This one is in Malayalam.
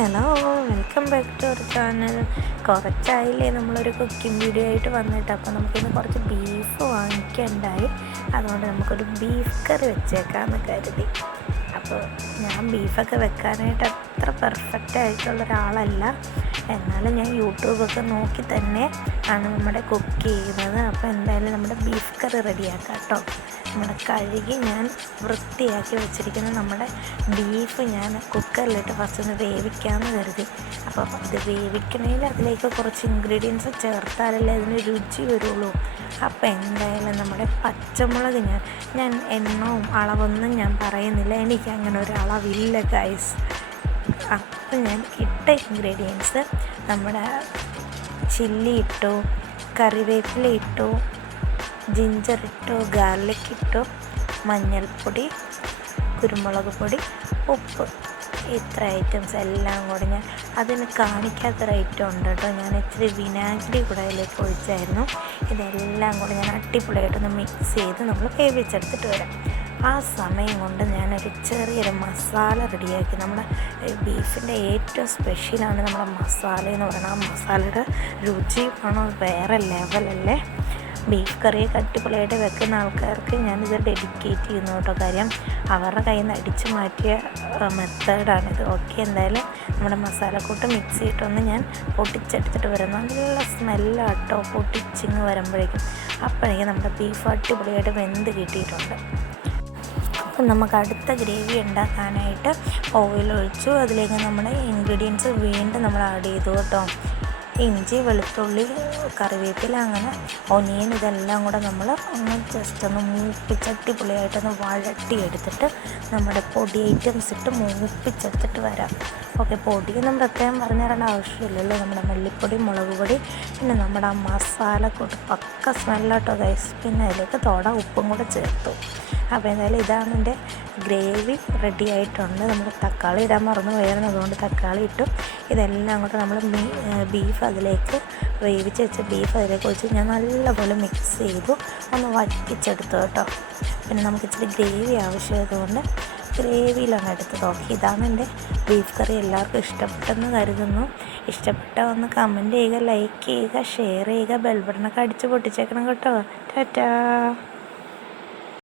Hello, welcome back to our channel. കുറച്ചായില്ലേ നമ്മളൊരു കുക്കിംഗ് വീഡിയോ ആയിട്ട് വന്നിട്ട്. അപ്പോൾ നമുക്കിന്ന് കുറച്ച് ബീഫ് വാങ്ങിക്കാനുണ്ടായി. അതുകൊണ്ട് നമുക്കൊരു ബീഫ് കറി വെച്ചേക്കാമെന്ന് കരുതി. അപ്പോൾ ഞാൻ ബീഫൊക്കെ വെക്കാനായിട്ട് അത്ര പെർഫെക്റ്റ് ആയിട്ടുള്ള ഒരാളല്ല, എന്നാലും ഞാൻ യൂട്യൂബൊക്കെ നോക്കി തന്നെ ആണ് നമ്മുടെ കുക്ക് ചെയ്യുന്നത്. അപ്പോൾ എന്തായാലും നമ്മുടെ ബീഫ് കറി റെഡിയാക്കാം കേട്ടോ. നമ്മുടെ കഴുകി ഞാൻ വൃത്തിയാക്കി വെച്ചിരിക്കുന്ന നമ്മുടെ ബീഫ് ഞാൻ കുക്കറിലിട്ട് ഫസ്റ്റ് ഒന്ന് വേവിക്കാമെന്ന് കരുതി. അപ്പോൾ ഇത് വേവിക്കണമെങ്കിൽ അതിലേക്ക് കുറച്ച് ഇൻഗ്രീഡിയൻസ് ചേർത്താലല്ലേ അതിന് രുചി വരുള്ളൂ. അപ്പോൾ എന്തായാലും നമ്മുടെ പച്ചമുളക് ഞാൻ എണ്ണവും അളവൊന്നും ഞാൻ പറയുന്നില്ല, എനിക്ക് അങ്ങനെ ഒരു അളവില്ല ഗൈസ്. അപ്പോൾ ഞാൻ ഇട്ട ഇൻഗ്രീഡിയൻസ് നമ്മുടെ ചില്ലി ഇട്ടു, കറിവേപ്പില ഇട്ടു, ജിഞ്ചർ ഇട്ടു, ഗാർലിക് ഇട്ടു, മഞ്ഞൾപ്പൊടി, കുരുമുളക് പൊടി, ഉപ്പ്, ഇത്ര ഐറ്റംസ് എല്ലാം കൂടി ഞാൻ അതിന് കാണിക്കാത്തൊരു ഐറ്റം ഉണ്ട് കേട്ടോ. ഞാൻ ഇച്ചിരി വിനാഗിരി കൂടെ അതിലേക്ക് ഒഴിച്ചായിരുന്നു. ഇതെല്ലാം കൂടി ഞാൻ അടിപൊളിയായിട്ടൊന്ന് മിക്സ് ചെയ്ത് നമ്മൾ വേവിച്ചെടുത്തിട്ട് വരാം. ആ സമയം കൊണ്ട് ഞാനൊരു ചെറിയൊരു മസാല റെഡിയാക്കി. നമ്മുടെ ബീഫിൻ്റെ ഏറ്റവും സ്പെഷ്യലാണ് നമ്മുടെ മസാല എന്ന് പറയുന്നത്. ആ മസാലയുടെ രുചി വേറെ ലെവലല്ലേ. ബീഫ് കറിയൊക്കെ അടിപൊളിയായിട്ട് വെക്കുന്ന ആൾക്കാർക്ക് ഞാനിത് ഡെഡിക്കേറ്റ് ചെയ്യുന്നു കേട്ടോ. കാര്യം അവരുടെ കയ്യിൽ നിന്ന് അടിച്ചു മാറ്റിയ മെത്തേഡാണിത്. ഓക്കെ, എന്തായാലും നമ്മുടെ മസാലക്കൂട്ട് മിക്സ് ചെയ്തിട്ടൊന്ന് ഞാൻ പൊട്ടിച്ചെടുത്തിട്ട് വരാം. നല്ല സ്മെല്ലാട്ടോ പൊട്ടിച്ചിങ്ങ് വരുമ്പോഴേക്കും. അപ്പോഴേക്കും നമ്മുടെ ബീഫ് അടിപൊളിയായിട്ട് വെന്ത് കിട്ടിയിട്ടുണ്ട്. അപ്പം നമുക്ക് അടുത്ത ഗ്രേവി ഉണ്ടാക്കാനായിട്ട് ഓയിൽ ഒഴിച്ചു. അതിലേക്ക് നമ്മുടെ ഇൻഗ്രീഡിയൻസ് വീണ്ടും നമ്മൾ ആഡ് ചെയ്തു കേട്ടോ. ഇഞ്ചി, വെളുത്തുള്ളി, കറിവേപ്പില, അങ്ങനെ ഒനിയൻ, ഇതെല്ലാം കൂടെ നമ്മൾ ഒന്ന് ജസ്റ്റ് ഒന്ന് മൂപ്പിച്ചടിപൊളിയായിട്ടൊന്ന് വഴട്ടിയെടുത്തിട്ട് നമ്മുടെ പൊടി ഐറ്റംസ് ഇട്ട് മൂപ്പിച്ചെടുത്തിട്ട് വരാം. ഓക്കെ, പൊടിയൊന്നും പ്രത്യേകം പറഞ്ഞു തരേണ്ട ആവശ്യമില്ലല്ലോ. നമ്മുടെ മല്ലിപ്പൊടി, മുളക് പൊടി, പിന്നെ നമ്മുടെ ആ മസാലക്കൂട്ട് പക്ക സ്മെല്ലാട്ടോ ഗൈസ്. പിന്നെ അതിലേക്ക് ഉപ്പും കൂടെ ചേർത്തു. അപ്പോൾ എന്തായാലും ഇതാണ് എൻ്റെ ഗ്രേവി റെഡി ആയിട്ടുണ്ട്. നമുക്ക് തക്കാളി ഇടാൻ മറന്നു പോയായിരുന്നു, അതുകൊണ്ട് തക്കാളി ഇട്ടു. ഇതെല്ലാം കൂടെ നമ്മൾ ബീഫ് അതിലേക്ക് വേവിച്ച് വെച്ച ബീഫ് അതിലേക്ക് ഒഴിച്ച് ഞാൻ നല്ലപോലെ മിക്സ് ചെയ്തു, ഒന്ന് വറ്റിച്ചെടുത്തു കേട്ടോ. പിന്നെ നമുക്ക് ഇച്ചിരി ഗ്രേവി ആവശ്യമായതുകൊണ്ട് ഗ്രേവിയിലാണ് എടുത്തത്. ഓക്കെ, ഇതാണ് എൻ്റെ ബീഫ് കറി. എല്ലാവർക്കും ഇഷ്ടപ്പെട്ടെന്ന് കരുതുന്നു. ഇഷ്ടപ്പെട്ട ഒന്ന് കമൻറ്റ് ചെയ്യുക, ലൈക്ക് ചെയ്യുക, ഷെയർ ചെയ്യുക, ബെൽ ബട്ടണൊക്കെ അടിച്ച് പൊട്ടിച്ചേക്കണം കേട്ടോ. ടാറ്റാ.